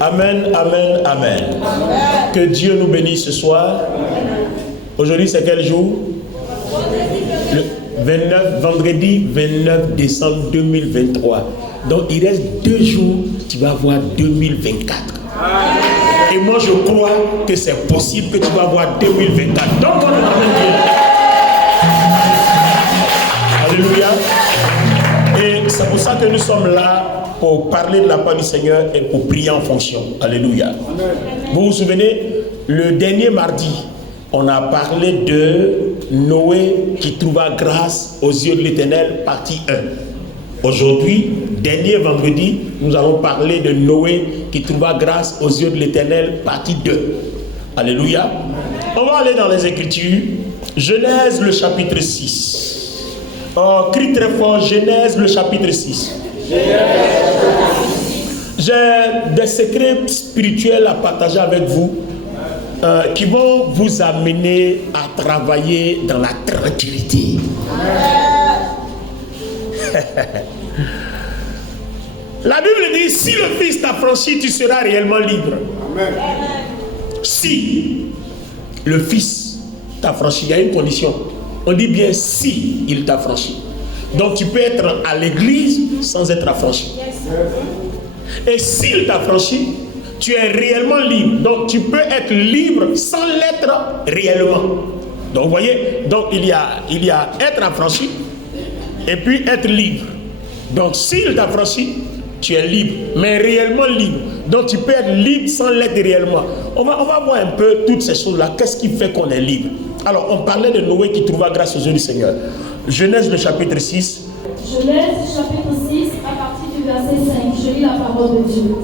Amen, amen, amen. Que Dieu nous bénisse ce soir. Aujourd'hui, c'est quel jour? Le vendredi 29 décembre 2023. Donc, il reste 2 jours, tu vas voir 2024. Et moi, je crois que c'est possible que tu vas voir 2024. Donc, on amène Dieu. Alléluia. Et c'est pour ça que nous sommes là, pour parler de la part du Seigneur et pour prier en fonction. Alléluia. Vous vous souvenez, le dernier mardi, on a parlé de Noé qui trouva grâce aux yeux de l'Éternel, partie 1. Aujourd'hui, dernier vendredi, nous allons parler de Noé qui trouva grâce aux yeux de l'Éternel, partie 2. Alléluia. On va aller dans les Écritures. Genèse, le chapitre 6. Oh, crie très fort, Genèse, le chapitre 6. J'ai des secrets spirituels à partager avec vous qui vont vous amener à travailler dans la tranquillité. La Bible dit, si le Fils t'a franchi, tu seras réellement libre. Amen. Si le Fils t'a franchi, il y a une condition. On dit bien si il t'a franchi. Donc tu peux être à l'église sans être affranchi. Et s'il t'a franchi, tu es réellement libre. Donc tu peux être libre sans l'être réellement. Donc vous voyez, donc il y a être affranchi et puis être libre. Donc s'il t'a franchi, tu es libre, mais réellement libre. Donc tu peux être libre sans l'être réellement. On va voir un peu toutes ces choses-là. Qu'est-ce qui fait qu'on est libre? Alors on parlait de Noé qui trouva grâce aux yeux du Seigneur. Genèse le chapitre 6. Genèse chapitre 6 à partir du verset 5. Je lis la parole de Dieu.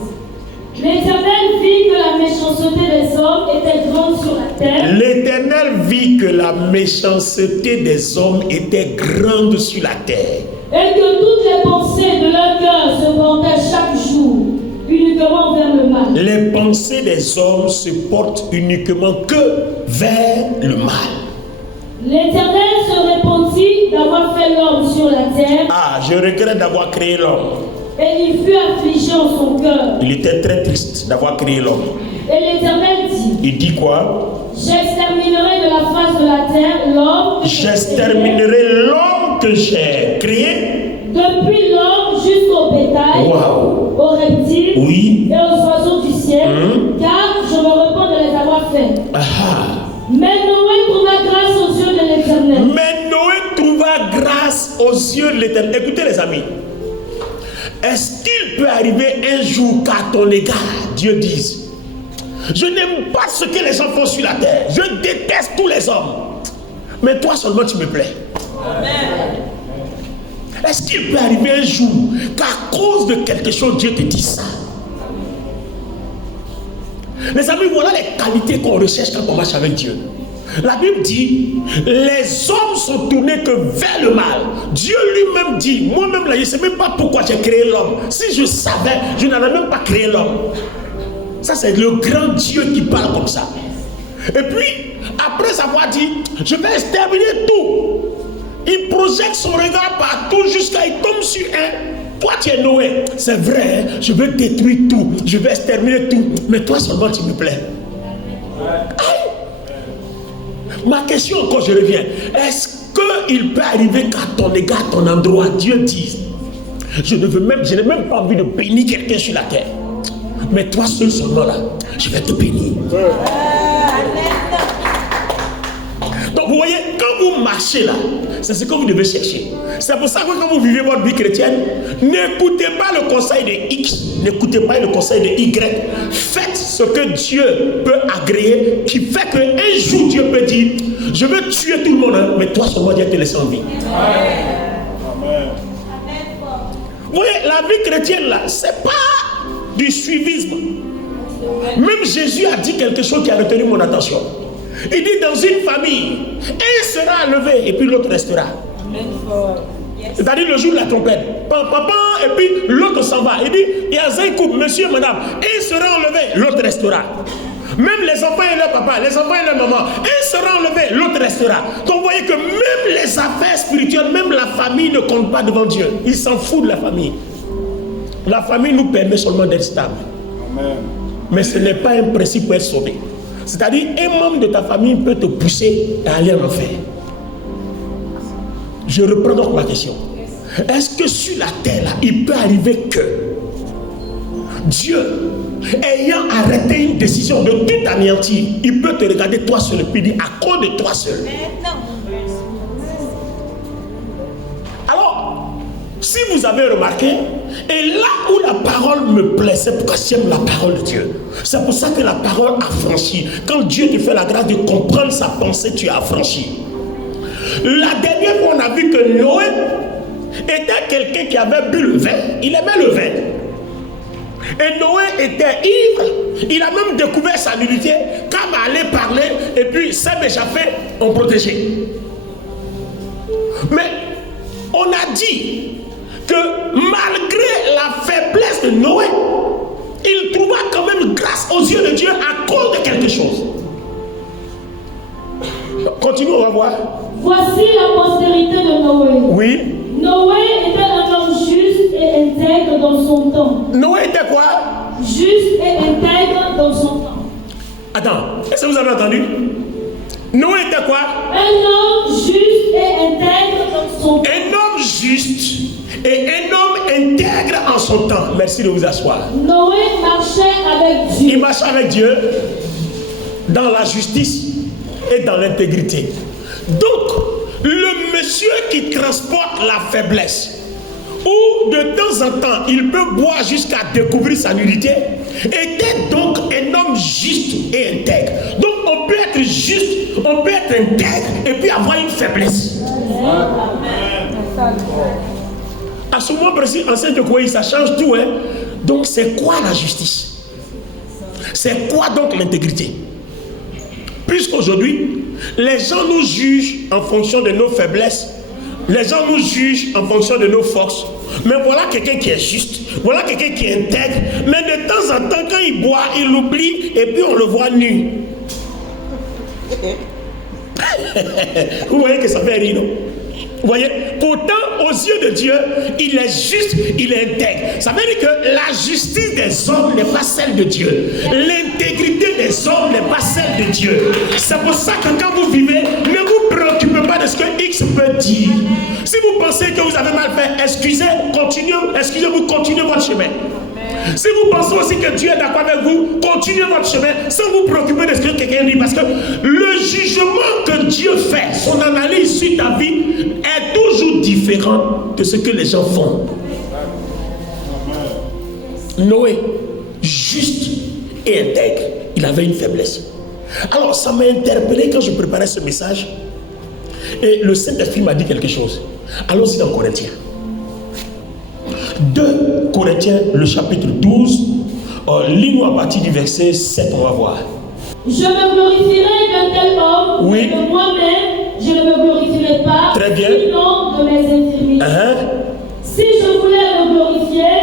L'Éternel vit que la méchanceté des hommes était grande sur la terre. L'Éternel vit que la méchanceté des hommes était grande sur la terre. Et que toutes les pensées de leur cœur se portaient chaque jour uniquement vers le mal. Les pensées des hommes se portent uniquement que vers le mal. L'Éternel se repentit d'avoir fait l'homme sur la terre. Ah, je regrette d'avoir créé l'homme. Et il fut affligé en son cœur. Il était très triste d'avoir créé l'homme. Et l'Éternel dit. Il dit quoi? J'exterminerai de la face de la terre l'homme. J'exterminerai l'homme que j'ai créé. Depuis l'homme jusqu'au bétail, wow, aux reptiles, oui, et aux oiseaux du ciel, car je me repens de les avoir faits. Mais Noé trouva grâce aux yeux de l'Éternel. Mais Noé trouva grâce aux yeux de l'Éternel. Écoutez les amis, est-ce qu'il peut arriver un jour qu'à ton égard, Dieu dise, je n'aime pas ce que les gens font sur la terre, je déteste tous les hommes, mais toi seulement tu me plais. Amen. Est-ce qu'il peut arriver un jour qu'à cause de quelque chose, Dieu te dise ça? Les amis, voilà les qualités qu'on recherche quand on marche avec Dieu. La Bible dit, les hommes sont tournés que vers le mal. Dieu lui-même dit, moi-même là, je ne sais même pas pourquoi j'ai créé l'homme. Si je savais, je n'avais même pas créé l'homme. Ça, c'est le grand Dieu qui parle comme ça. Et puis, après avoir dit, je vais exterminer tout. Il projette son regard partout jusqu'à il tombe sur un. Toi tu es Noé, c'est vrai, je veux détruire tout, je vais exterminer tout, mais toi seulement tu me plais. Aïe. Ma question encore, je reviens, est-ce qu'il peut arriver qu'à ton égard, à ton endroit, Dieu dise, je n'ai même pas envie de bénir quelqu'un sur la terre, mais toi seul seulement là, je vais te bénir. Donc vous voyez, quand vous marchez là, c'est ce que vous devez chercher. C'est pour ça que quand vous vivez votre vie chrétienne, n'écoutez pas le conseil de X, n'écoutez pas le conseil de Y. Faites ce que Dieu peut agréer, qui fait qu'un jour Dieu peut dire, je veux tuer tout le monde, hein, mais toi seulement Dieu te laisse en vie. Amen. Vous voyez, la vie chrétienne là, c'est pas du suivisme. Même Jésus a dit quelque chose qui a retenu mon attention. Il dit dans une famille, un sera levé et puis l'autre restera. C'est-à-dire le jour de la trompette, papa, et puis l'autre s'en va. Il dit, il y a un couple, monsieur et madame, un sera enlevé, l'autre restera. Même les enfants et leur papa, les enfants et leur maman, un sera enlevé, l'autre restera. Donc vous voyez que même les affaires spirituelles, même la famille ne compte pas devant Dieu. Il s'en fout de la famille. La famille nous permet seulement d'être stable. Mais ce n'est pas un principe pour être sauvé. C'est-à-dire, un membre de ta famille peut te pousser à aller en enfer. Je reprends donc ma question. Est-ce que sur la terre, là, il peut arriver que Dieu, ayant arrêté une décision de tout anéantir, il peut te regarder toi seul et puis dire à cause de toi seul? Alors, si vous avez remarqué, et là où la parole me plaît, c'est pourquoi j'aime la parole de Dieu. C'est pour ça que la parole affranchit. Quand Dieu te fait la grâce de comprendre sa pensée, tu es affranchi. La dernière fois, on a vu que Noé était quelqu'un qui avait bu le vin. Il aimait le vin. Et Noé était ivre. Il a même découvert sa nudité. Comme allait parler, et puis Sem et Japheth ont protégé. Mais on a dit que malgré la faiblesse de Noé, il trouva quand même grâce aux yeux de Dieu à cause de quelque chose. Continuons, on va voir. Voici la postérité de Noé. Oui. Noé était un homme juste et intègre dans son temps. Noé était quoi? Juste et intègre dans son temps. Attends, est-ce que vous avez entendu? Noé était quoi? Un homme juste et intègre dans son temps. Un homme juste et un homme intègre en son temps. Merci de vous asseoir. Noé marchait avec Dieu. Il marchait avec Dieu dans la justice et dans l'intégrité. Donc, le monsieur qui transporte la faiblesse, ou de temps en temps il peut boire jusqu'à découvrir sa nudité, était donc un homme juste et intègre. Donc on peut être juste, on peut être intègre et puis avoir une faiblesse. À ce moment précis, en Saint-Ouen, ça change tout. Hein? Donc c'est quoi la justice? C'est quoi donc l'intégrité? Puisqu'aujourd'hui, les gens nous jugent en fonction de nos faiblesses, les gens nous jugent en fonction de nos forces. Mais voilà quelqu'un qui est juste, voilà quelqu'un qui est intègre, mais de temps en temps, quand il boit, il l'oublie et puis on le voit nu. Vous voyez que ça fait rire, non? Vous voyez? Pourtant, aux yeux de Dieu, il est juste, il est intègre. Ça veut dire que la justice des hommes n'est pas celle de Dieu. L'intégrité des hommes n'est pas celle de Dieu. C'est pour ça que quand vous vivez, ne vous préoccupez pas de ce que X peut dire. Si vous pensez que vous avez mal fait, excusez-vous, continuez votre chemin. Si vous pensez aussi que Dieu est d'accord avec vous, continuez votre chemin sans vous préoccuper de ce que quelqu'un dit. Parce que le jugement que Dieu fait, son analyse sur ta vie est toujours différent de ce que les gens font. Noé, juste et intègre, il avait une faiblesse. Alors ça m'a interpellé quand je préparais ce message. Et le Saint-Esprit m'a dit quelque chose. Allons-y dans Corinthiens. 2 Corinthiens, le chapitre 12, lis-nous à partir du verset 7, on va voir. Je me glorifierai d'un tel homme, oui. Mais de moi-même, je ne me glorifierai pas, très bien. Sinon de mes infirmités. Si je voulais me glorifier,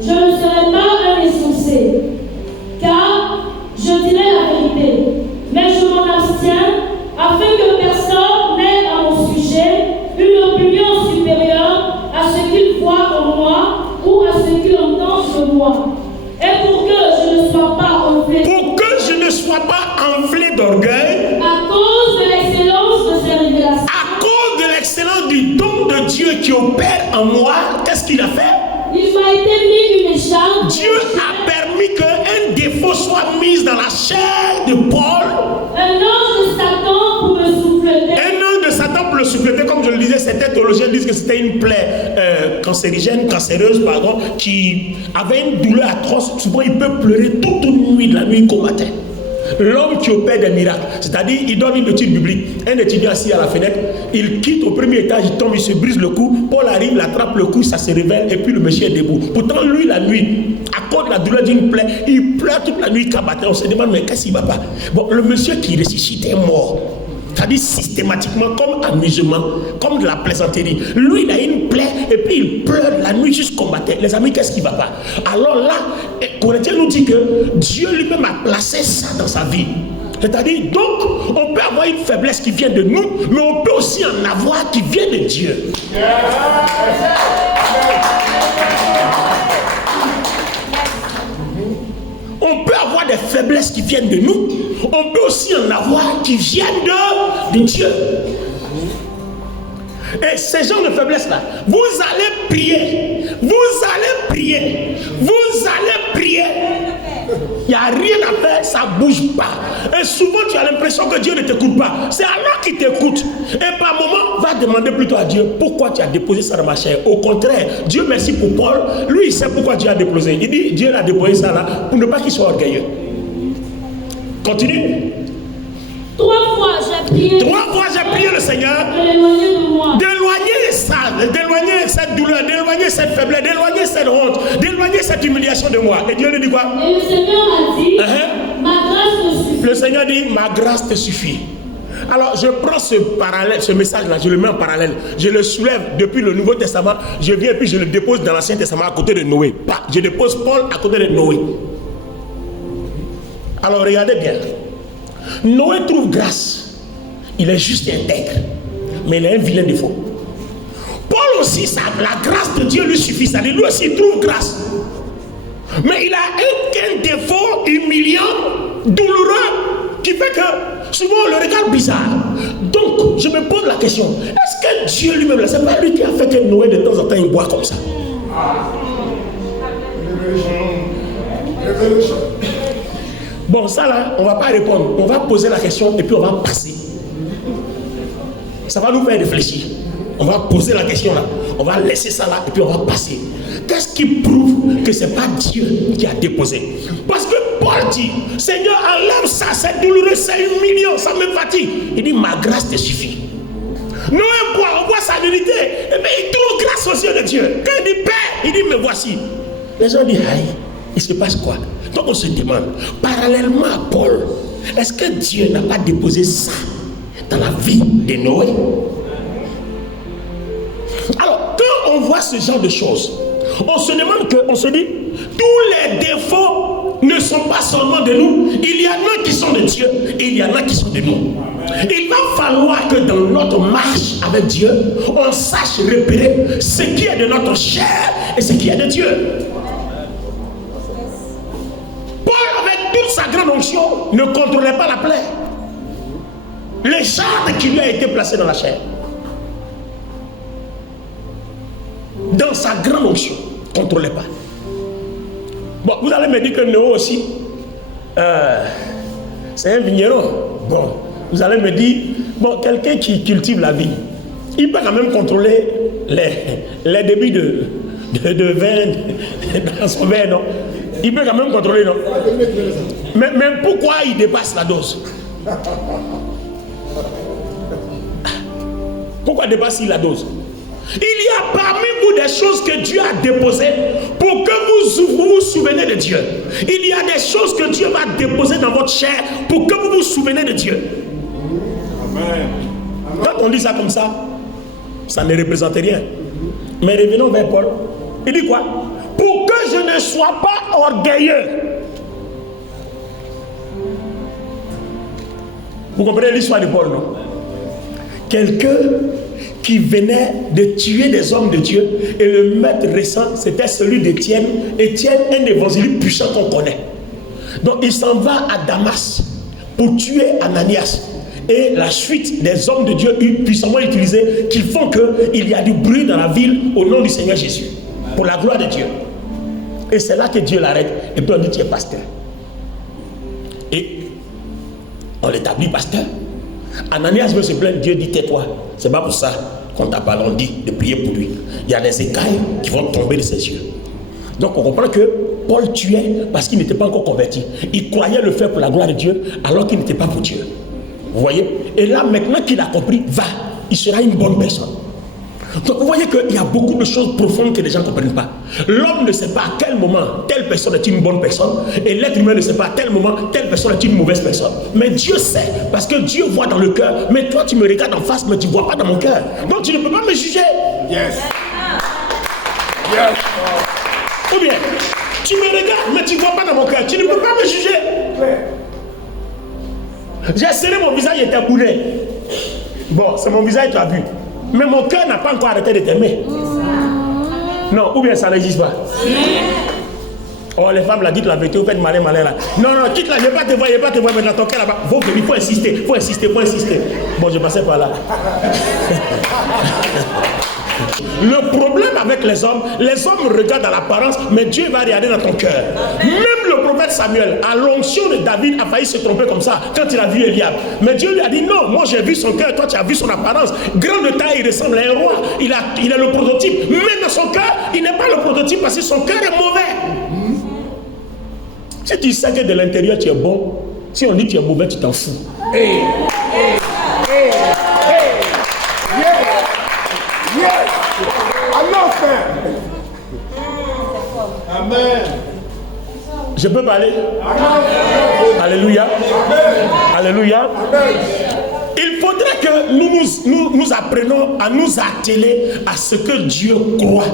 je ne serais pas un insensé, car je dirais la vérité, mais je m'en abstiens, afin que personne n'ait à mon sujet une opinion supérieure à ce qu'il voit en moi ou à ce qu'il entend de moi. Et pour que je ne sois pas enflé. Pour que je ne sois pas enflé d'orgueil. À cause de l'excellence de ses révélations. À cause de l'excellence du don de Dieu qui opère en moi, qu'est-ce qu'il a fait? Il m'a été mis une écharpe. Dieu a permis qu'un défaut soit mis dans la chair de Paul. Un ange de Satan pour me souffleter. Un ange de Satan pour le souffleter, comme je le disais, certains théologiens disent que c'était une plaie cancéreuse, qui avait une douleur atroce. Souvent, il peut pleurer toute une nuit, la nuit qu'au matin. L'homme qui opère des miracles, c'est-à-dire il donne une étude biblique. Un étudiant assis à la fenêtre, il quitte au premier étage, il tombe, il se brise le cou. Paul arrive, il attrape le cou, ça se révèle et puis le monsieur est debout. Pourtant lui la nuit, à cause de la douleur d'une plaie, il pleure toute la nuit qu'à matin. On se demande mais qu'est-ce qu'il ne va pas? Bon, le monsieur qui ressuscite est mort. C'est-à-dire systématiquement, comme amusement, comme de la plaisanterie. Lui, il a une plaie et puis il pleure la nuit jusqu'au matin. Les amis, qu'est-ce qui ne va pas? Alors là, Corinthiens nous dit que Dieu lui-même a placé ça dans sa vie. C'est-à-dire, donc, on peut avoir une faiblesse qui vient de nous, mais on peut aussi en avoir qui vient de Dieu. On peut avoir des faiblesses qui viennent de nous. On peut aussi en avoir qui viennent de Dieu. Et ces genres de faiblesses-là, vous allez prier. Vous allez prier. Vous allez prier. Il n'y a rien à faire, ça ne bouge pas. Et souvent, tu as l'impression que Dieu ne t'écoute pas. C'est alors qu'il t'écoute. Et par moment, va demander plutôt à Dieu pourquoi tu as déposé ça dans ma chair. Au contraire, Dieu merci pour Paul. Lui, il sait pourquoi Dieu a déposé. Il dit, Dieu a déposé ça là pour ne pas qu'il soit orgueilleux. Continue. 3 fois j'ai prié. 3 fois j'ai prié le Seigneur d'éloigner ça, d'éloigner cette douleur, d'éloigner cette faiblesse, d'éloigner cette honte, d'éloigner cette humiliation de moi. Et Dieu lui dit quoi? Et le Seigneur a dit, ma grâce te suffit. Le Seigneur dit, ma grâce te suffit. Alors je prends ce parallèle, ce message-là, je le mets en parallèle, je le soulève depuis le Nouveau Testament, je viens et puis je le dépose dans l'Ancien Testament à côté de Noé. Je dépose Paul à côté de Noé. Alors regardez bien. Noé trouve grâce. Il est juste intègre. Mais il a un vilain défaut. Paul aussi, la grâce de Dieu lui suffit. Ça dit, lui aussi, il trouve grâce. Mais il a un défaut humiliant, douloureux, qui fait que souvent on le regarde bizarre. Donc, je me pose la question, est-ce que Dieu lui-même, c'est pas lui qui a fait que Noé de temps en temps il boit comme ça? Bon, ça là, on ne va pas répondre. On va poser la question et puis on va passer. Ça va nous faire réfléchir. On va poser la question là. On va laisser ça là et puis on va passer. Qu'est-ce qui prouve que ce n'est pas Dieu qui a déposé? Parce que Paul dit, Seigneur, enlève ça, c'est douloureux, c'est humiliant, ça me fatigue. Il dit, ma grâce te suffit. Noé boit, on voit sa vérité. Et bien il trouve grâce aux yeux de Dieu. Quand il dit Père, il dit, me voici. Les gens disent, aïe, il se passe quoi? Donc on se demande, parallèlement à Paul, est-ce que Dieu n'a pas déposé ça dans la vie de Noé? Alors, quand on voit ce genre de choses, on se demande on se dit, tous les défauts ne sont pas seulement de nous, il y en a qui sont de Dieu et il y en a qui sont de nous. Il va falloir que dans notre marche avec Dieu, on sache repérer ce qui est de notre chair et ce qui est de Dieu. Toute sa grande onction ne contrôlait pas la plaie. Le charme qui lui a été placé dans la chair. Dans sa grande onction, ne contrôlait pas. Bon, vous allez me dire que Noé aussi, c'est un vigneron. Bon, vous allez me dire, bon, quelqu'un qui cultive la vigne, il peut quand même contrôler les débits de vin dans son vin, non? Il peut quand même contrôler, non? Mais pourquoi il dépasse la dose? Pourquoi dépasse-t-il la dose? Il y a parmi vous des choses que Dieu a déposées pour que vous vous souveniez de Dieu. Il y a des choses que Dieu va déposer dans votre chair pour que vous vous souveniez de Dieu. Amen. Quand on dit ça comme ça ne représente rien. Mais revenons vers Paul. Il dit quoi? Pour que je ne sois pas orgueilleux. Vous comprenez l'histoire de Paul, non? Quelqu'un qui venait de tuer des hommes de Dieu, et le maître récent, c'était celui d'Étienne. Étienne, un évangéliste puissant qu'on connaît. Donc il s'en va à Damas pour tuer Ananias. Et la suite des hommes de Dieu puissamment utilisés qui font qu'il y a du bruit dans la ville au nom du Seigneur Jésus. Pour la gloire de Dieu. Et c'est là que Dieu l'arrête. Et puis on dit, tu es pasteur. Et on l'établit pasteur. Ananias veut se plaindre. Dieu dit, tais-toi. C'est pas pour ça qu'on t'a pas dit de prier pour lui. Il y a des écailles qui vont tomber de ses yeux. Donc on comprend que Paul tuait parce qu'il n'était pas encore converti. Il croyait le faire pour la gloire de Dieu alors qu'il n'était pas pour Dieu. Vous voyez? Et là, maintenant qu'il a compris, va. Il sera une bonne personne. Donc vous voyez qu'il y a beaucoup de choses profondes que les gens ne comprennent pas. L'homme ne sait pas à quel moment telle personne est une bonne personne, et l'être humain ne sait pas à quel moment telle personne est une mauvaise personne. Mais Dieu sait, parce que Dieu voit dans le cœur. Mais toi tu me regardes en face, mais tu ne vois pas dans mon cœur. Donc tu ne peux pas me juger. Yes. Yes. Ou bien, tu me regardes, mais tu ne vois pas dans mon cœur. Tu ne peux pas me juger. J'ai serré mon visage, il était bourré. Bon, c'est mon visage, tu as vu. Mais mon cœur n'a pas encore arrêté de t'aimer. Non, ou bien ça n'existe pas. Oh, les femmes, là, dites la vérité, vous faites malin là. Non, quitte là, je ne vais pas te voir, mais dans ton cœur là-bas. Il faut insister. Bon, je passais par là. Le problème avec les hommes regardent à l'apparence, mais Dieu va regarder dans ton cœur. Même le prophète Samuel, à l'onction de David, a failli se tromper comme ça quand il a vu Eliab. Mais Dieu lui a dit non, moi j'ai vu son cœur, toi tu as vu son apparence. Grand de taille, il ressemble à un roi. Il a le prototype. Mais dans son cœur, il n'est pas le prototype parce que son cœur est mauvais. Si tu sais que de l'intérieur tu es bon, si on dit tu es mauvais, tu t'en fous. Amen. Je peux parler? Alléluia. Alléluia. Il faudrait que nous apprenions à nous atteler à ce que Dieu croit,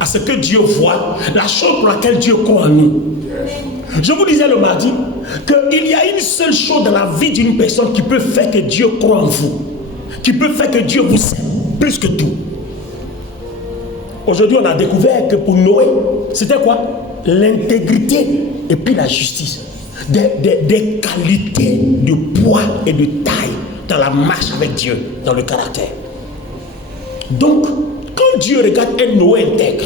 à ce que Dieu voit, la chose pour laquelle Dieu croit en nous. Je vous disais le mardi qu'il y a une seule chose dans la vie d'une personne qui peut faire que Dieu croit en vous, qui peut faire que Dieu vous aime plus que tout. Aujourd'hui, on a découvert que pour Noé, c'était quoi? L'intégrité et puis la justice. Des qualités de poids et de taille dans la marche avec Dieu, dans le caractère. Donc, quand Dieu regarde un Noé intègre,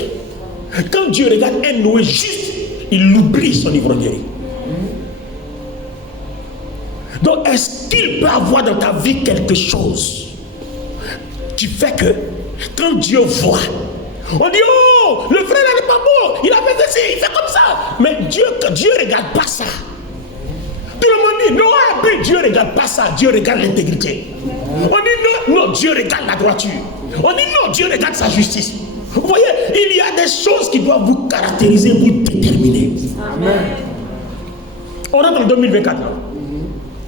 quand Dieu regarde un Noé juste, il oublie son ivrognerie. Donc, est-ce qu'il peut avoir dans ta vie quelque chose qui fait que quand Dieu voit, on dit oh, le frère n'est pas bon, il a fait ceci, il fait comme ça. Mais Dieu ne regarde pas ça. Tout le monde dit non, Dieu ne regarde pas ça, Dieu regarde l'intégrité. On dit non, Dieu regarde la droiture. On dit non, Dieu regarde sa justice. Vous voyez, il y a des choses qui doivent vous caractériser, vous déterminer. Amen. On rentre en 2024 là.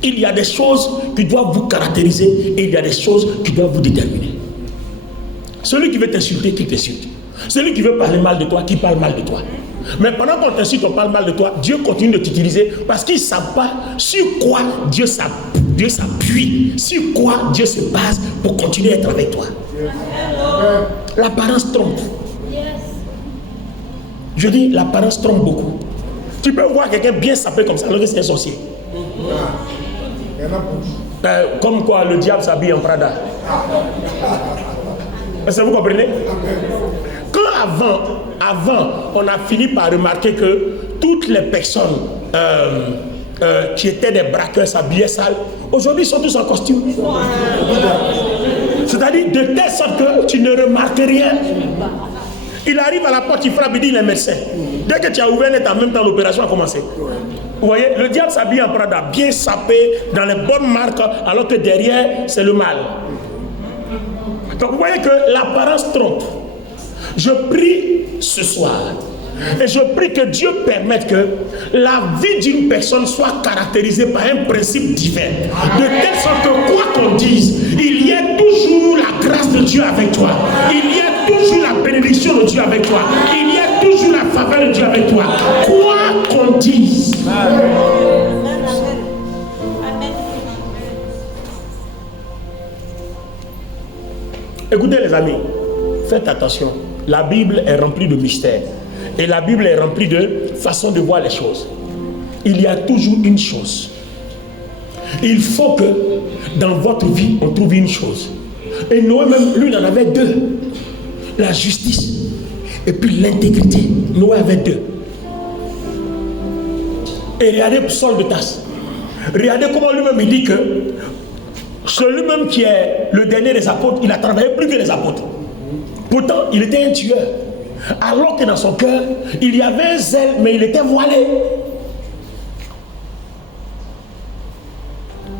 Il y a des choses qui doivent vous caractériser et il y a des choses qui doivent vous déterminer. Celui qui veut t'insulter, qu'il t'insulte. Celui qui veut parler mal de toi, qui parle mal de toi. Mais pendant qu'on t'insulte, on parle mal de toi, Dieu continue de t'utiliser parce qu'il ne sait pas sur quoi Dieu s'appuie, sur quoi Dieu se base pour continuer à être avec toi. L'apparence trompe. Je dis, l'apparence trompe beaucoup. Tu peux voir quelqu'un bien sapé comme ça, alors que c'est un sorcier. Comme quoi le diable s'habille en Prada. Est-ce que vous comprenez? Quand avant, on a fini par remarquer que toutes les personnes qui étaient des braqueurs s'habillaient sales, aujourd'hui ils sont tous en costume. C'est-à-dire de telle sorte que tu ne remarques rien. Il arrive à la porte, il frappe, il dit il est médecin. Dès que tu as ouvert net, en même temps l'opération a commencé. Vous voyez, le diable s'habille en Prada, bien sapé, dans les bonnes marques, alors que derrière, c'est le mal. Donc vous voyez que l'apparence trompe. Je prie ce soir et je prie que Dieu permette que la vie d'une personne soit caractérisée par un principe divin. De telle sorte que quoi qu'on dise, il y a toujours la grâce de Dieu avec toi. Il y a toujours la bénédiction de Dieu avec toi. Il y a toujours la faveur de Dieu avec toi. Quoi qu'on dise. Écoutez les amis, faites attention. La Bible est remplie de mystères. Et la Bible est remplie de façons de voir les choses. Il y a toujours une chose. Il faut que dans votre vie, on trouve une chose. Et Noé même, lui, il en avait deux. La justice et puis l'intégrité. Noé avait deux. Et regardez Saul de Tarse. Regardez comment lui-même il dit que celui-même qui est le dernier des apôtres, il a travaillé plus que les apôtres. Pourtant, il était un tueur. Alors que dans son cœur, il y avait un zèle, mais il était voilé.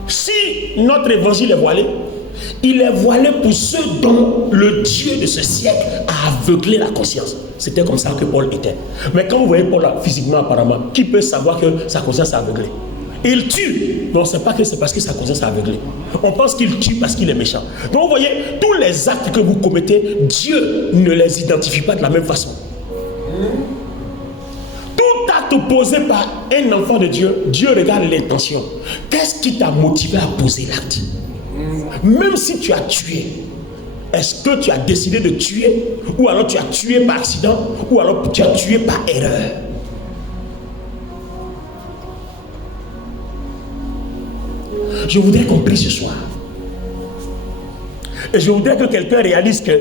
Si notre évangile est voilé, il est voilé pour ceux dont le Dieu de ce siècle a aveuglé la conscience. C'était comme ça que Paul était. Mais quand vous voyez Paul là, physiquement apparemment, qui peut savoir que sa conscience est aveuglée? Il tue, mais on ne sait pas que c'est parce que sa conscience est aveuglée. On pense qu'il tue parce qu'il est méchant. Donc vous voyez, tous les actes que vous commettez, Dieu ne les identifie pas de la même façon. Tout acte posé par un enfant de Dieu, Dieu regarde l'intention. Qu'est-ce qui t'a motivé à poser l'acte? Même si tu as tué, est-ce que tu as décidé de tuer? Ou alors tu as tué par accident? Ou alors tu as tué par erreur? je voudrais qu'on prie ce soir. Et je voudrais que quelqu'un réalise que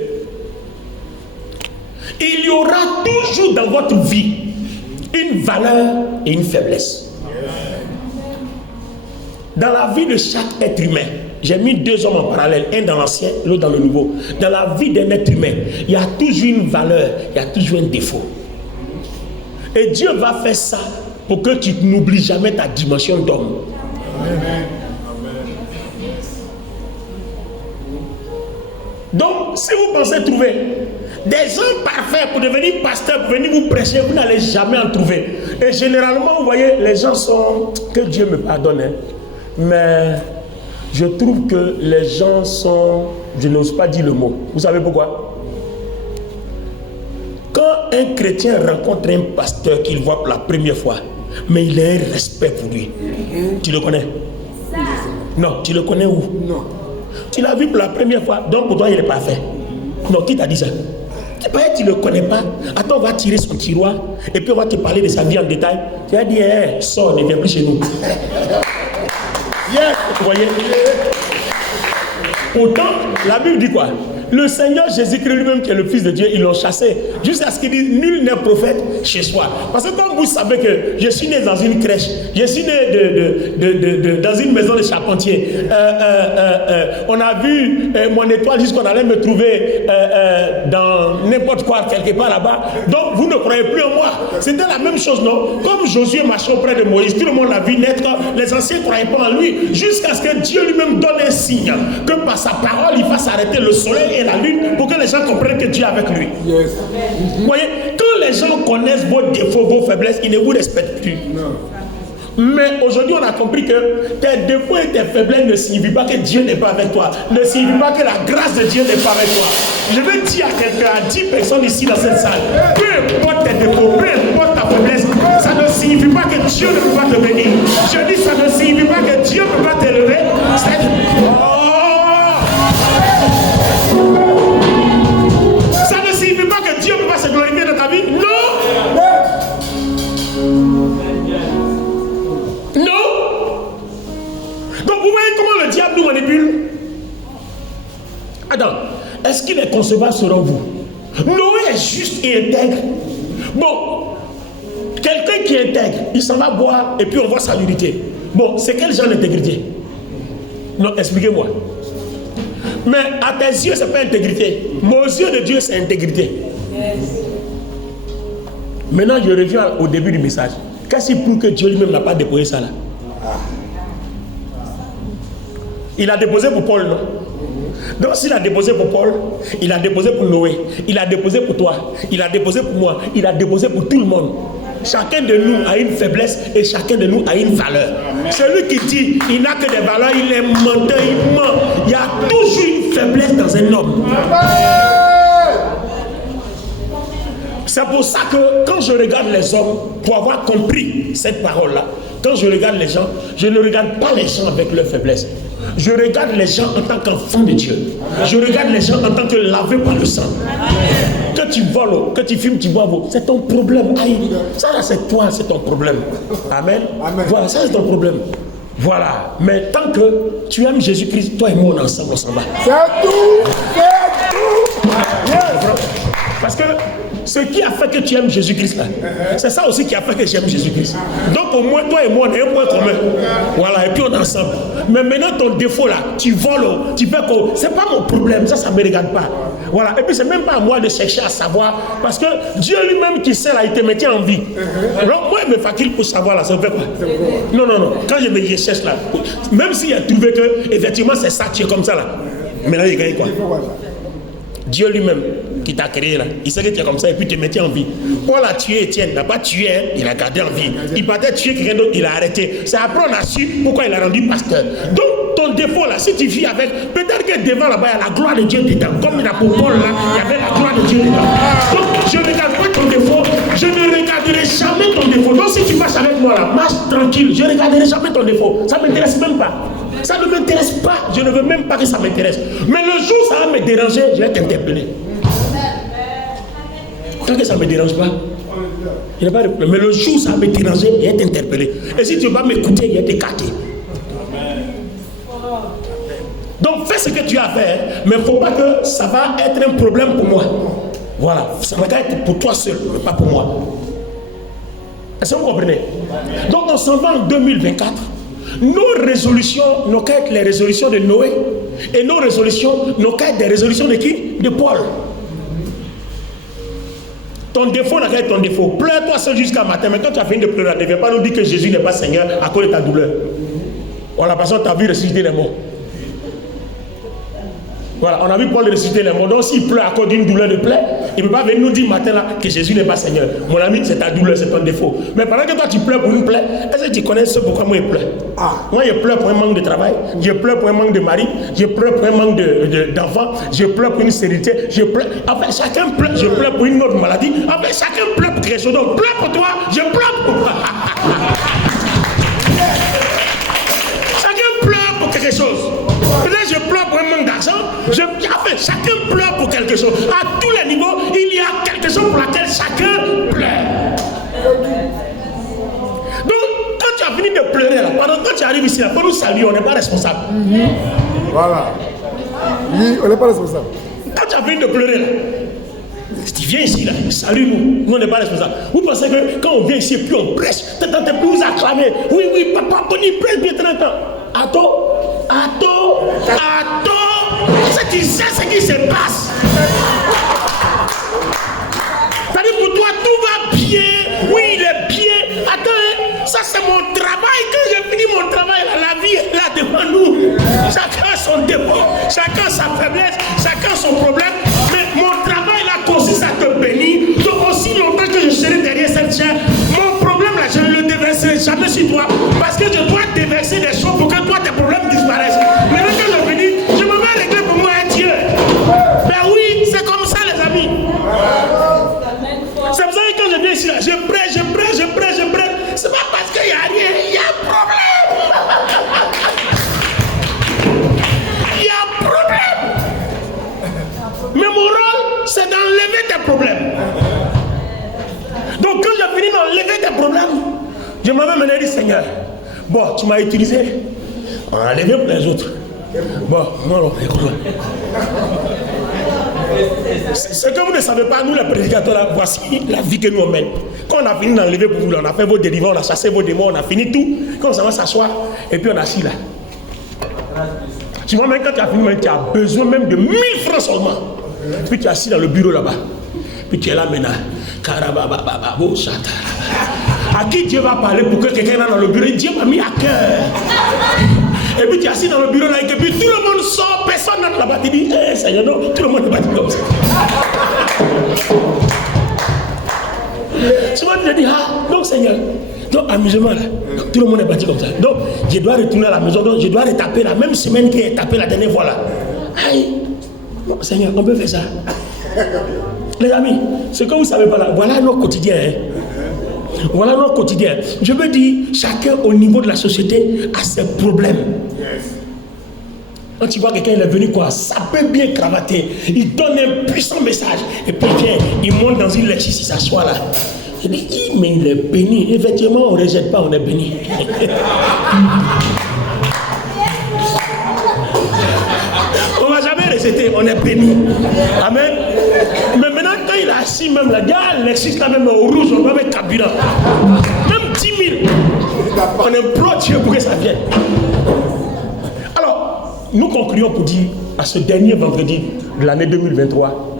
il y aura toujours dans votre vie une valeur et une faiblesse. Dans la vie de chaque être humain, j'ai mis 2 hommes en parallèle, un dans l'ancien, l'autre dans le nouveau. Dans la vie d'un être humain, il y a toujours une valeur, il y a toujours un défaut. Et Dieu va faire ça pour que tu n'oublies jamais ta dimension d'homme. Donc, si vous pensez trouver des hommes parfaits pour devenir pasteur, pour venir vous prêcher, vous n'allez jamais en trouver. Et généralement, vous voyez, les gens sont... Que Dieu me pardonne, hein, mais je trouve que les gens sont... Je n'ose pas dire le mot. Vous savez pourquoi? Quand un chrétien rencontre un pasteur qu'il voit pour la première fois, mais il a un respect pour lui. Tu le connais? Non, tu le connais où? Non. Tu l'as vu pour la première fois, donc pour toi il est parfait. Non, qui t'a dit ça? Tu ne le connais pas. Attends, on va tirer son tiroir et puis on va te parler de sa vie en détail. Tu vas dire, hey, sors, ne viens plus chez nous. Yes, vous voyez? Pourtant, la Bible dit quoi? Le Seigneur Jésus-Christ lui-même, qui est le Fils de Dieu, ils l'ont chassé. Jusqu'à ce qu'il dise, nul n'est prophète chez soi. Parce que comme vous savez que je suis né dans une crèche, je suis né dans une maison de charpentier. On a vu mon étoile jusqu'on allait me trouver dans n'importe quoi, quelque part là-bas. Donc vous ne croyez plus en moi. C'était la même chose, non? Comme Josué marchait auprès de Moïse, tout le monde l'a vu naître. Les anciens ne croyaient pas en lui. Jusqu'à ce que Dieu lui-même donne un signe. Que par sa parole, il fasse arrêter le soleil et la lune pour que les gens comprennent que Dieu est avec lui. Yes. Vous voyez, quand les gens connaissent vos défauts, vos faiblesses, ils ne vous respectent plus. Non. Mais aujourd'hui, on a compris que tes défauts et tes faiblesses ne signifient pas que Dieu n'est pas avec toi. Ne signifient pas que la grâce de Dieu n'est pas avec toi. Je veux dire à quelqu'un, à 10 personnes ici dans cette salle, peu importe tes défauts, peu importe ta faiblesse, ça ne signifie pas que Dieu ne peut pas te bénir. Je dis, ça ne signifie pas que Dieu ne peut pas t'élever. Ça ne signifie pas que Dieu ne peut pas se glorifier dans ta vie. Non. Non. Donc vous voyez comment le diable nous manipule. Attends, est-ce qu'il est concevable selon vous? Noé est juste et intègre. Bon, quelqu'un qui est intègre, il s'en va boire et puis on voit sa nudité. Bon, c'est quel genre d'intégrité? Non, expliquez-moi. Mais à tes yeux, ce n'est pas intégrité. Mais aux yeux de Dieu, c'est intégrité. Yes. Maintenant, je reviens au début du message. Qu'est-ce qui prouve que Dieu lui-même n'a pas déposé ça là? Il a déposé pour Paul, non? Donc s'il a déposé pour Paul, il a déposé pour Noé, il a déposé pour toi, il a déposé pour moi, il a déposé pour tout le monde. Chacun de nous a une faiblesse et chacun de nous a une valeur. Celui qui dit il n'a que des valeurs, il est menteur, il ment. Il y a toujours une faiblesse dans un homme. C'est pour ça que quand je regarde les hommes, pour avoir compris cette parole-là, quand je regarde les gens, je ne regarde pas les gens avec leurs faiblesses. Je regarde les gens en tant qu'enfants de Dieu. Je regarde les gens en tant que lavés par le sang. Que tu voles, que tu fumes, tu bois, c'est ton problème. Aïe, ça c'est toi, c'est ton problème. Amen. Amen. Voilà, ça c'est ton problème. Voilà. Mais tant que tu aimes Jésus-Christ, toi et moi on est ensemble, on s'en va. C'est tout. C'est tout. Parce que ce qui a fait que tu aimes Jésus-Christ là, c'est ça aussi qui a fait que j'aime Jésus-Christ. Donc au moins toi et moi on a un point commun. Voilà, et puis on est ensemble. Mais maintenant ton défaut là, tu voles, tu fais quoi? C'est pas mon problème, ça ne me regarde pas. Voilà, et puis c'est même pas à moi de chercher à savoir, parce que Dieu lui-même qui sait là, il te mettait en vie. Alors moi il me fatigue pour savoir là, ça fait quoi? Non, quand je me cherche là, même s'il a trouvé que effectivement c'est ça, tu es comme ça là, maintenant il gagne quoi? Dieu lui-même qui t'a créé là, il sait que tu es comme ça et puis te mettait en vie. Paul a tué Étienne, il n'a pas tué, hein, il a gardé en vie. Il partait tuer quelqu'un d'autre, il a arrêté. C'est après on a su pourquoi il a rendu pasteur. Donc ton défaut là, si tu vis avec, peut-être que devant là-bas il y a la gloire de Dieu dedans. Comme il a pour Paul là, il y avait la gloire de Dieu dedans. Donc je ne regarde pas ton défaut, je ne regarderai jamais ton défaut. Donc si tu marches avec moi là, marche tranquille, je ne regarderai jamais ton défaut. Ça ne m'intéresse même pas. Ça ne m'intéresse pas, je ne veux même pas que ça m'intéresse. Mais le jour où ça va me déranger, je vais t'interpeller. Tant que ça ne me dérange pas, il n'y a pas de problème. Mais le jour où ça va me déranger, je vais t'interpeller. Et si tu ne vas pas m'écouter, je vais t'écarter. Donc fais ce que tu as à faire, mais il ne faut pas que ça va être un problème pour moi. Voilà, ça va être pour toi seul, mais pas pour moi. Est-ce que vous comprenez? Donc on s'en va en 2024. Nos résolutions n'ont qu'à être les résolutions de Noé. Et nos résolutions n'ont qu'à être des résolutions de qui? De Paul. Ton défaut n'a qu'à être ton défaut. Pleure-toi seul jusqu'à matin, mais quand tu as fini de pleurer, ne viens pas nous dire que Jésus n'est pas Seigneur à cause de ta douleur. Voilà, parce qu'on t'a vu ressusciter les morts. Voilà, on a vu Paul ressusciter les morts. Donc s'il pleure à cause d'une douleur de plaie, il ne peut pas venir nous dire matin là que Jésus n'est pas Seigneur. Mon ami, c'est ta douleur, c'est ton défaut. Mais pendant que toi tu pleures pour une plaie, est-ce que tu connais ce pourquoi moi je pleure? Moi je pleure pour un manque de travail, je pleure pour un manque de mari, je pleure pour un manque d'enfants, je pleure pour une stérilité, je pleure. Enfin, chacun pleure, je pleure pour une autre maladie. Enfin, chacun pleure pour quelque chose. Donc pleure pour toi, je pleure pour toi. Chacun pleure pour quelque chose. Peut-être je pleure pour un manque d'argent. Enfin, chacun pleure pour quelque chose. À tous les niveaux, il y a quelque chose pour laquelle chacun pleure. Donc, quand tu as fini de pleurer, là, pendant que tu arrives ici, pour nous saluer, on n'est pas responsable. Voilà. Oui, on n'est pas responsable. Quand tu as fini de pleurer, là, tu viens ici, là, salue-nous. Nous, on n'est pas responsable. Vous pensez que quand on vient ici, puis on prêche, t'es plus vous acclamer. Oui, oui, papa, Tony, prêche bien 30 ans. Attends. Si tu sais ce qui se passe. C'est-à-dire pour toi, tout va bien. Oui, il est bien. Attends, ça c'est mon travail. Quand j'ai fini mon travail, la vie est là devant nous. Chacun son défaut, chacun sa faiblesse, chacun son problème. Mais mon travail là consiste à te bénir. Donc aussi longtemps que je serai derrière cette chair, mon problème là, je ne le déverserai jamais sur toi. Parce que je dois déverser des choses pour que toi, tes problèmes disparaissent. Maintenant que je bénis, je me mets régler pour moi un Dieu. Ben oui, c'est comme ça les amis. C'est pour ça que quand je viens ici, là, je prêche. C'est pas parce qu'il n'y a rien, il y a un problème. Il y a un problème. Mais mon rôle, c'est d'enlever tes problèmes. Donc quand j'ai fini d'enlever tes problèmes, je m'avais mené et dit Seigneur, bon, tu m'as utilisé, on a enlevé pour les autres. Bon, non, écoute. Ce que vous ne savez pas, nous les prédicateurs, là, voici la vie que nous on mène. Quand on a fini d'enlever pour vous, là, on a fait vos délivrances, on a chassé vos démons, on a fini tout. Quand on s'en va s'asseoir, et puis on a assis là. Tu vois, même quand tu as fini, tu as besoin même de 1000 francs seulement. Puis tu es assis dans le bureau là-bas. Puis tu es là maintenant. À qui Dieu va parler pour que quelqu'un là dans le bureau? Dieu m'a mis à cœur. Et puis tu es assis dans le bureau là, et puis tout le monde sort, personne n'entre là-bas. Tu dis, hey, Seigneur, non, tout le monde n'est pas dit comme ça. Souvent tu te dis, ah, donc Seigneur, donc amusement là, tout le monde est bâti comme ça. Donc je dois retourner à la maison, donc je dois retaper la même semaine qui est tapé la dernière fois là. Aïe, non, Seigneur, on peut faire ça. Les amis, ce que vous ne savez pas là, voilà notre quotidien. Hein. Voilà notre quotidien. Je veux dire, chacun au niveau de la société a ses problèmes. Quand tu vois quelqu'un, il est venu quoi, ça peut bien cravater, il donne un puissant message, et puis il monte dans une Lexus, il s'assoit là. Il dit, mais il est béni. Effectivement, on ne rejette pas, on est béni. On ne va jamais rejeter, on est béni. Amen. Mais maintenant, quand il est assis, même là, regarde Lexus là, même au rouge, on va mettre carburant. Même 10 000. On implore Dieu pour que ça vienne. Alors, nous concluons pour dire à ce dernier vendredi de l'année 2023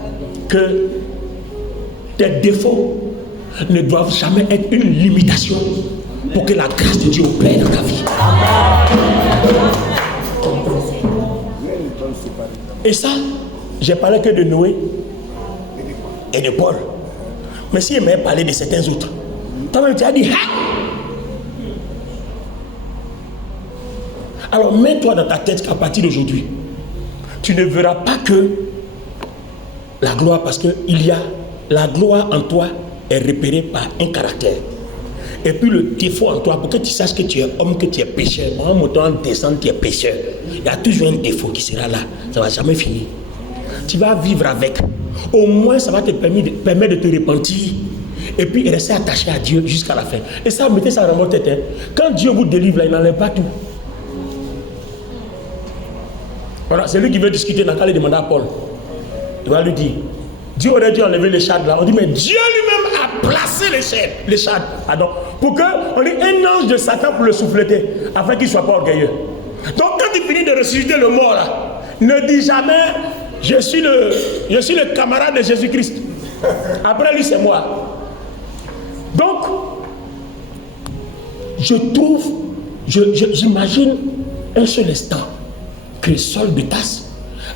que tes défauts ne doivent jamais être une limitation pour que la grâce de Dieu opère dans ta vie. Et ça, j'ai parlé que de Noé et de Paul. Mais si il m'avait parlé de certains autres, toi-même tu as dit, ah! Alors mets-toi dans ta tête qu'à partir d'aujourd'hui, tu ne verras pas que la gloire, parce que il y a la gloire en toi est repérée par un caractère. Et puis le défaut en toi, pour que tu saches que tu es homme, que tu es pécheur. En montant, en descendant, tu es pécheur. Il y a toujours un défaut qui sera là. Ça ne va jamais finir. Tu vas vivre avec. Au moins, ça va te permettre de te repentir. Et puis rester attaché à Dieu jusqu'à la fin. Et ça, mettez ça dans votre tête. Hein. Quand Dieu vous délivre, là, il n'enlève pas tout. Voilà, c'est lui qui veut discuter, n'a qu'à aller demander à Paul. Il va lui dire, Dieu aurait dû enlever les chades là. On dit, mais Dieu lui-même a placé les chades. Pardon. Pour que, on dit, un ange de Satan pour le souffleter, afin qu'il ne soit pas orgueilleux. Donc quand il finit de ressusciter le mort là, ne dis jamais, je suis le camarade de Jésus-Christ. Après lui, c'est moi. Donc, je trouve, j'imagine un seul instant que Saul de Tarse,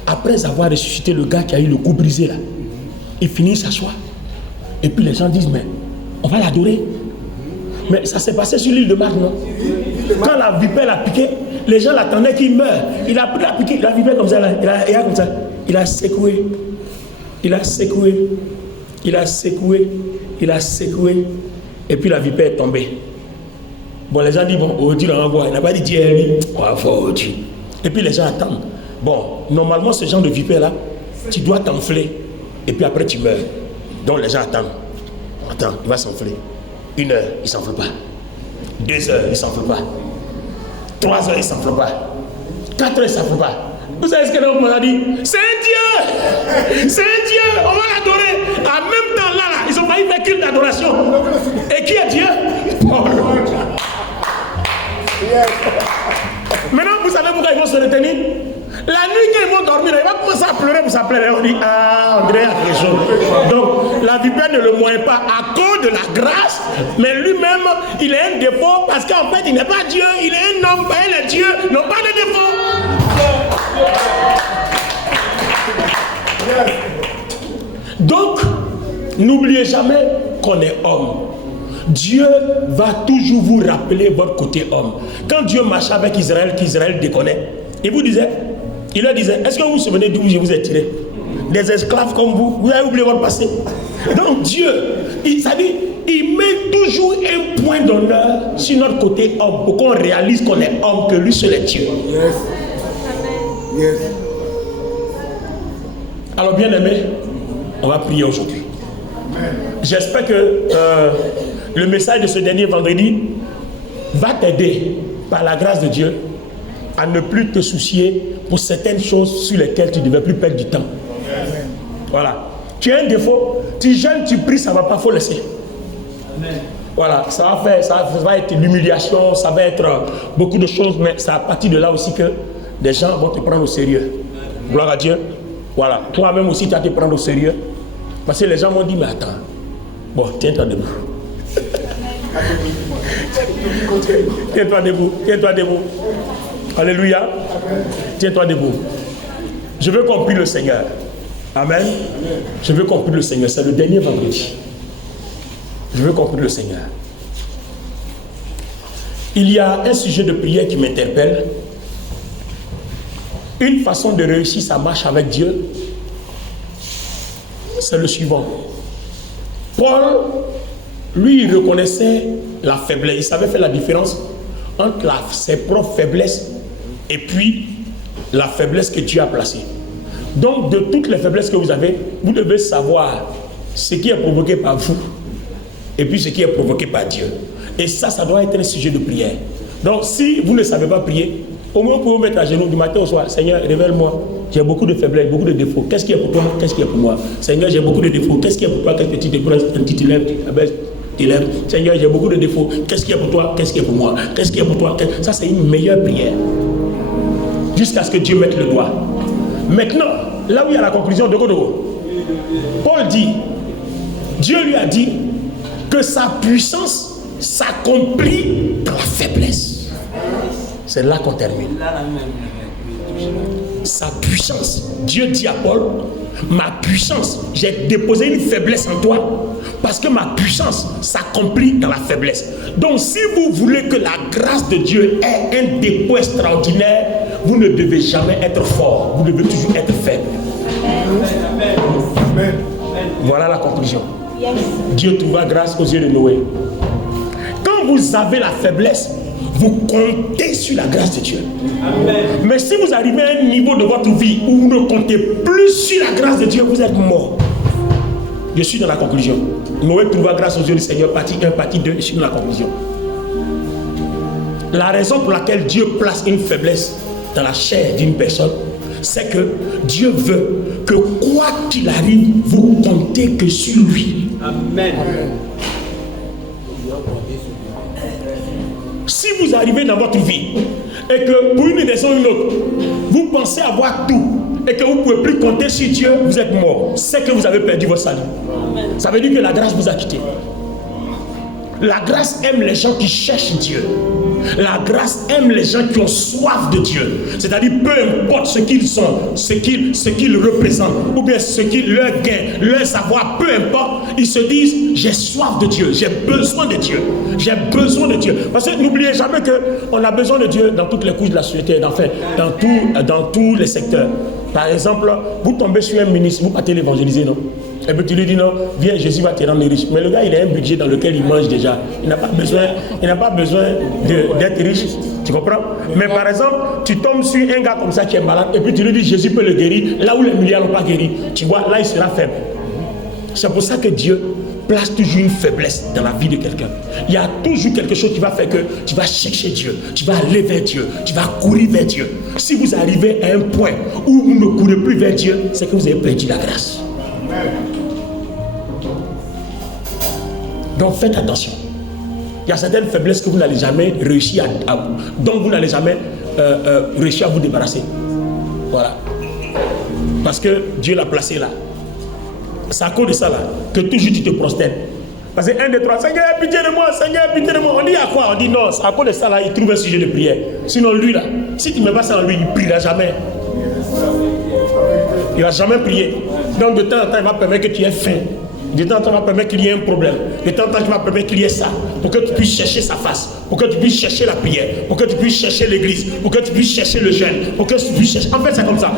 après avoir ressuscité le gars qui a eu le cou brisé là, il finit s'asseoir. Et puis les gens disent, mais on va l'adorer. Mais ça s'est passé sur l'île de Marc, non? Quand la vipère l'a piqué, les gens l'attendaient qu'il meure. Il a pris la piqué, la vipère comme ça, là, comme ça. Il a secoué. Il a secoué. Il a secoué. Il a secoué. Et puis la vipère est tombée. Bon, les gens disent, bon, aujourd'hui, on va voir. Il n'a pas dit Dieu, lui. On va voir aujourd'hui. Et puis les gens attendent. Bon, normalement, ce genre de vipère-là, tu dois t'enfler. Et puis après, tu meurs. Donc les gens attendent. Attends, il va s'enfler. 1 heure, il ne s'enfle pas. 2 heures, il ne s'enfle pas. 3 heures, il ne s'enfle pas. 4 heures, il ne s'enfle pas. Vous savez ce que l'homme a dit? C'est un Dieu! C'est un Dieu! On va l'adorer! En même temps, là, ils ont failli faire culte d'adoration. Et qui est Dieu? Paul. Maintenant, vous savez pourquoi ils vont se retenir? La nuit, quand ils vont dormir, il va commencer à pleurer pour s'appeler. On dit, ah, André a quelque chose. Donc, la vipère ne le moye pas à cause de la grâce, mais lui-même, il a un défaut parce qu'en fait, il n'est pas Dieu, il est un homme, et les dieux n'ont pas de défaut. Donc, n'oubliez jamais qu'on est homme. Dieu va toujours vous rappeler votre côté homme. Quand Dieu marchait avec Israël, qu'Israël déconnait, il leur disait, est-ce que vous vous souvenez d'où je vous ai tiré? Des esclaves comme vous avez oublié votre passé. Donc Dieu, il met toujours un point d'honneur sur notre côté homme pour qu'on réalise qu'on est homme, que lui seul est Dieu. Yes. Yes. Alors bien aimé, on va prier aujourd'hui. J'espère que le message de ce dernier vendredi va t'aider par la grâce de Dieu à ne plus te soucier pour certaines choses sur lesquelles tu ne devais plus perdre du temps. Amen. Voilà. Tu as un défaut, tu jeûnes, tu pries, ça ne va pas, il faut laisser. Amen. Voilà, ça va être l'humiliation, ça va être beaucoup de choses, mais c'est à partir de là aussi que des gens vont te prendre au sérieux. Gloire à Dieu. Voilà. Toi-même aussi, tu vas te prendre au sérieux. Parce que les gens m'ont dit, mais attends, bon, tiens-toi debout. Tiens-toi debout, tiens-toi debout. Alléluia. Tiens-toi debout. Je veux qu'on prie le Seigneur. Amen. Je veux qu'on prie le Seigneur. C'est le dernier vendredi. Je veux qu'on prie le Seigneur. Il y a un sujet de prière qui m'interpelle. Une façon de réussir sa marche avec Dieu, c'est le suivant. Paul, lui, il reconnaissait la faiblesse. Il savait faire la différence entre ses propres faiblesses et puis la faiblesse que Dieu a placée. Donc, de toutes les faiblesses que vous avez, vous devez savoir ce qui est provoqué par vous et puis ce qui est provoqué par Dieu. Et ça doit être un sujet de prière. Donc, si vous ne savez pas prier, au moins vous pouvez vous mettre à genoux du matin au soir. Seigneur, révèle-moi. J'ai beaucoup de faiblesses, beaucoup de défauts. Qu'est-ce qui est pour toi? Qu'est-ce qui est pour moi? Seigneur, j'ai beaucoup de défauts. Qu'est-ce qui est pour toi? Qu'est-ce que tu te lèves? Seigneur, j'ai beaucoup de défauts. Qu'est-ce qui est pour toi? Qu'est-ce qui est pour moi? Qu'est-ce qui est pour toi? Ça, c'est une meilleure prière. Jusqu'à ce que Dieu mette le doigt. Maintenant, là où il y a la conclusion de Godogo, Paul dit, Dieu lui a dit que sa puissance s'accomplit dans la faiblesse. C'est là qu'on termine. Sa puissance. Dieu dit à Paul, ma puissance, j'ai déposé une faiblesse en toi parce que ma puissance s'accomplit dans la faiblesse. Donc si vous voulez que la grâce de Dieu ait un dépôt extraordinaire, vous ne devez jamais être fort, vous devez toujours être faible. Amen. Voilà la conclusion. Dieu trouva grâce aux yeux de Noé. Quand vous avez la faiblesse, vous comptez sur la grâce de Dieu. Amen. Mais si vous arrivez à un niveau de votre vie où vous ne comptez plus sur la grâce de Dieu, vous êtes mort. Je suis dans la conclusion. Noé trouva grâce aux yeux du Seigneur, partie 1, partie 2, je suis dans la conclusion. La raison pour laquelle Dieu place une faiblesse dans la chair d'une personne, c'est que Dieu veut que quoi qu'il arrive, vous comptez que sur lui. Amen. Si vous arrivez dans votre vie et que pour une raison ou une autre, vous pensez avoir tout et que vous ne pouvez plus compter sur Dieu, vous êtes mort. C'est que vous avez perdu votre salut. Ça veut dire que la grâce vous a quitté. La grâce aime les gens qui cherchent Dieu. La grâce aime les gens qui ont soif de Dieu. C'est-à-dire, peu importe ce qu'ils sont, ce qu'ils représentent, ou bien leur gain, leur savoir, peu importe, ils se disent, j'ai soif de Dieu, j'ai besoin de Dieu, j'ai besoin de Dieu. Parce que n'oubliez jamais qu'on a besoin de Dieu dans toutes les couches de la société, enfin, dans tous les secteurs. Par exemple, vous tombez sur un ministre, vous partez l'évangéliser, non? Et puis tu lui dis non, viens, Jésus va te rendre riche. Mais le gars, il a un budget dans lequel il mange déjà. Il n'a pas besoin d'être riche. Tu comprends? Mais par exemple, tu tombes sur un gars comme ça qui est malade, et puis tu lui dis Jésus peut le guérir, là où les milliards n'ont pas guéri. Tu vois, là il sera faible. C'est pour ça que Dieu place toujours une faiblesse dans la vie de quelqu'un. Il y a toujours quelque chose qui va faire que tu vas chercher Dieu, tu vas aller vers Dieu, tu vas courir vers Dieu. Si vous arrivez à un point où vous ne courez plus vers Dieu, c'est que vous avez perdu la grâce. Donc faites attention. Il y a certaines faiblesses que vous n'allez jamais réussir dont vous n'allez jamais réussir à vous débarrasser. Voilà. Parce que Dieu l'a placé là. C'est à cause de ça là que toujours tu te prosternes. Parce que 1, 2, 3, Seigneur, pitié de moi, Seigneur, pitié de moi. On dit à quoi? On dit non, c'est à cause de ça là, il trouve un sujet de prière. Sinon lui là, si tu ne mets pas ça en lui, il ne priera jamais. Il ne va jamais prier. Donc de temps en temps, il va permettre que tu aies faim. De temps en temps, il va permettre qu'il y ait un problème. De temps en temps, il va permettre qu'il y ait ça. Pour que tu puisses chercher sa face. Pour que tu puisses chercher la prière. Pour que tu puisses chercher l'église. Pour que tu puisses chercher le jeûne. Pour que tu puisses chercher... En fait, c'est comme ça.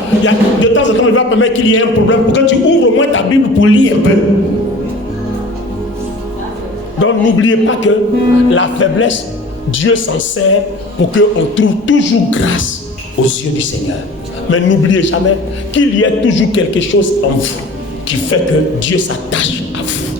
De temps en temps, il va permettre qu'il y ait un problème. Pour que tu ouvres au moins ta Bible pour lire un peu. Donc, n'oubliez pas que la faiblesse, Dieu s'en sert pour qu'on trouve toujours grâce aux yeux du Seigneur. Mais n'oubliez jamais qu'il y a toujours quelque chose en vous qui fait que Dieu s'attache à vous.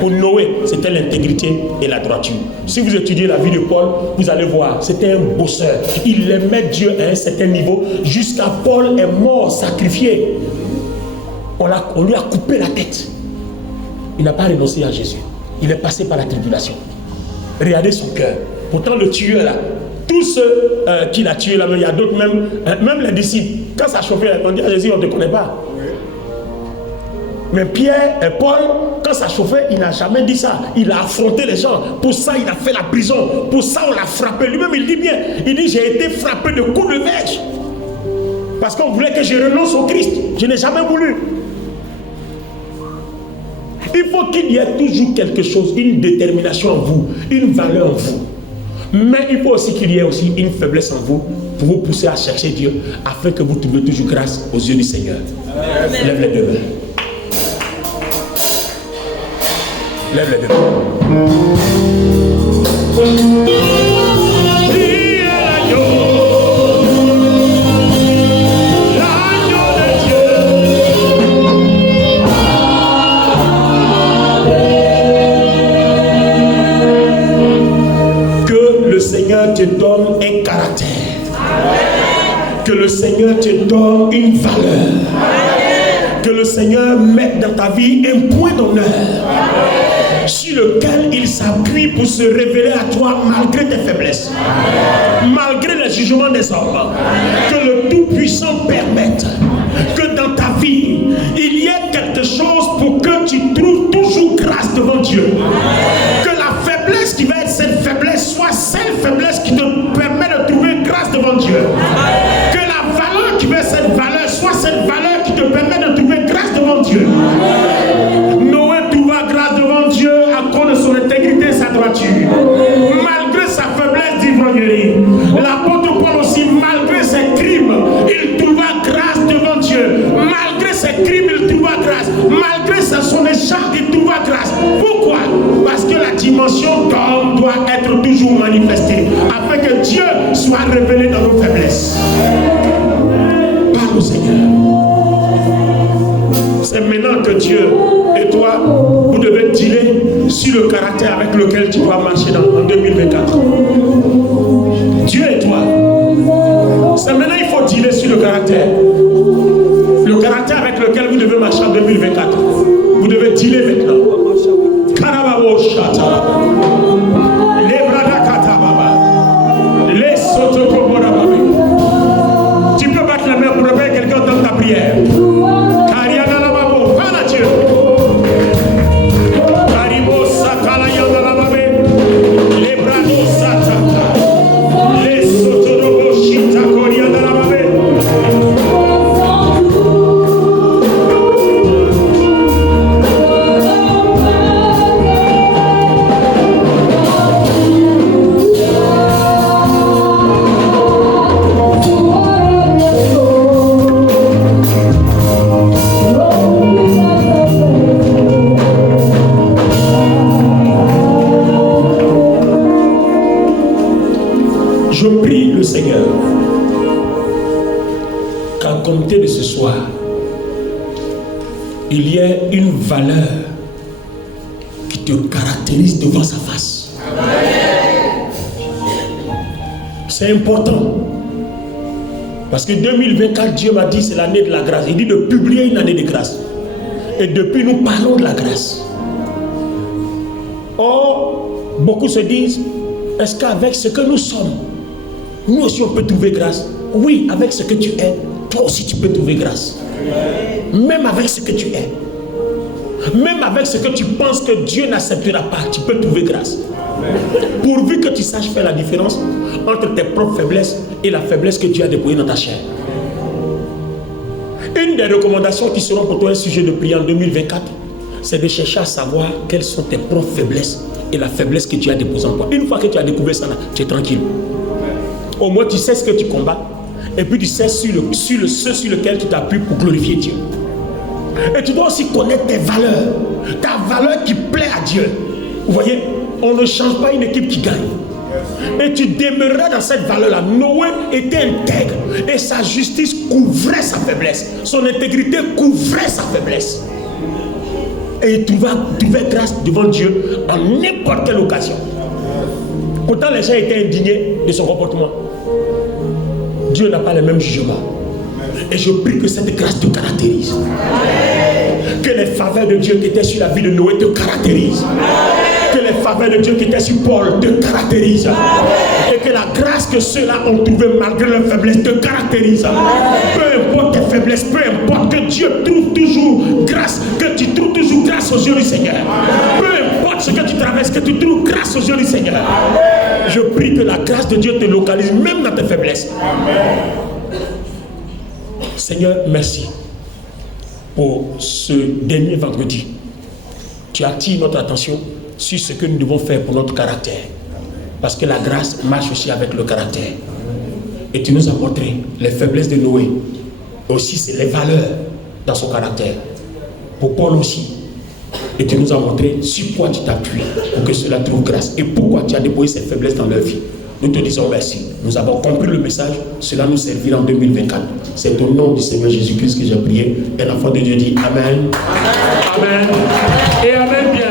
Pour Noé, c'était l'intégrité et la droiture. Si vous étudiez la vie de Paul, vous allez voir, c'était un bosseur. Il aimait Dieu à un certain niveau, jusqu'à Paul est mort, sacrifié. On lui a coupé la tête. Il n'a pas renoncé à Jésus. Il est passé par la tribulation. Regardez son cœur. Pourtant le tueur là, tous ceux qui l'a tué là, il y a d'autres même les disciples, quand ça chauffait, on dit à Jésus, on ne te connaît pas. Mais Pierre et Paul, quand ça chauffait, il n'a jamais dit ça. Il a affronté les gens. Pour ça, il a fait la prison. Pour ça, on l'a frappé. Lui-même, il dit bien. Il dit, j'ai été frappé de coups de verge. Parce qu'on voulait que je renonce au Christ. Je n'ai jamais voulu. Il faut qu'il y ait toujours quelque chose, une détermination en vous, une valeur en vous. Mais il faut aussi qu'il y ait aussi une faiblesse en vous pour vous pousser à chercher Dieu afin que vous trouviez toujours grâce aux yeux du Seigneur. Lève les deux mains. Lève les deux mains. Te donne un caractère. Que le Seigneur te donne une valeur. Que le Seigneur mette dans ta vie un point d'honneur sur lequel il s'appuie pour se révéler à toi malgré tes faiblesses, malgré les jugements des hommes. Que le Tout-Puissant permette que dans ta vie il y ait quelque chose pour que tu trouves toujours grâce devant Dieu. Que la faiblesse qui va être cette faiblesse soit cette faiblesse qui te permet de trouver grâce devant Dieu. Que la valeur qui va être cette valeur soit cette valeur qui te permet de trouver grâce devant Dieu. Noé trouva grâce devant Dieu à cause de son intégrité et sa droiture. Malgré sa faiblesse d'ivrognerie. L'apôtre Paul aussi, malgré ses crimes, il trouva grâce devant Dieu. Malgré ses crimes, il trouva grâce. Malgré son écharpe, il trouva grâce. Pourquoi? Parce que la dimension d'homme doit être toujours manifestée afin que Dieu soit révélé dans nos faiblesses. Parle au Seigneur. C'est maintenant que Dieu et toi, vous devez dealer sur le caractère avec lequel tu dois marcher en 2024. Dieu et toi. C'est maintenant qu'il faut dealer sur le caractère. prie le Seigneur qu'à compter de ce soir, il y ait une valeur qui te caractérise devant sa face. C'est important. Parce que 2024, Dieu m'a dit, c'est l'année de la grâce. Il dit de publier une année de grâce. Et depuis, nous parlons de la grâce. Or, beaucoup se disent, est-ce qu'avec ce que nous sommes, nous aussi on peut trouver grâce? Oui, avec ce que tu es, toi aussi tu peux trouver grâce. Même avec ce que tu es. Même avec ce que tu penses que Dieu n'acceptera pas, tu peux trouver grâce. Pourvu que tu saches faire la différence entre tes propres faiblesses et la faiblesse que Dieu a déployée dans ta chair. Une des recommandations qui seront pour toi un sujet de prière en 2024, c'est de chercher à savoir quelles sont tes propres faiblesses et la faiblesse que Dieu a déposée en toi. Une fois que tu as découvert ça, là, tu es tranquille. Au moins tu sais ce que tu combats et puis tu sais ce sur lequel tu t'appuies pour glorifier Dieu. Et tu dois aussi connaître tes valeurs, ta valeur qui plaît à Dieu. Vous voyez, on ne change pas une équipe qui gagne. Et tu demeureras dans cette valeur-là. Noé était intègre et sa justice couvrait sa faiblesse. Son intégrité couvrait sa faiblesse. Et il trouvait grâce devant Dieu en n'importe quelle occasion. Pourtant, les gens étaient indignés de son comportement. Dieu n'a pas le même jugement. Et je prie que cette grâce te caractérise. Que les faveurs de Dieu qui étaient sur la vie de Noé te caractérisent. Que les faveurs de Dieu qui étaient sur Paul te caractérisent. Et que la grâce que ceux-là ont trouvée malgré leur faiblesse te caractérise. Peu importe tes faiblesses, peu importe que Dieu trouve toujours grâce, que tu trouves toujours grâce aux yeux du Seigneur. Peu importe ce que tu traverses, que tu trouves grâce aux yeux du Seigneur. Je prie que la grâce de Dieu te localise même dans tes faiblesses. Seigneur, merci pour ce dernier vendredi. Tu attires notre attention sur ce que nous devons faire pour notre caractère. Parce que la grâce marche aussi avec le caractère. Et tu nous as montré les faiblesses de Noé. Aussi, c'est les valeurs dans son caractère. Pour Paul aussi. Et tu nous as montré sur quoi tu t'appuies pour que cela trouve grâce. Et pourquoi tu as déposé ces faiblesses dans leur vie. Nous te disons merci. Nous avons compris le message. Cela nous servira en 2024. C'est au nom du Seigneur Jésus-Christ que j'ai prié. Et l'enfant de Dieu dit Amen. Amen. Et Amen bien.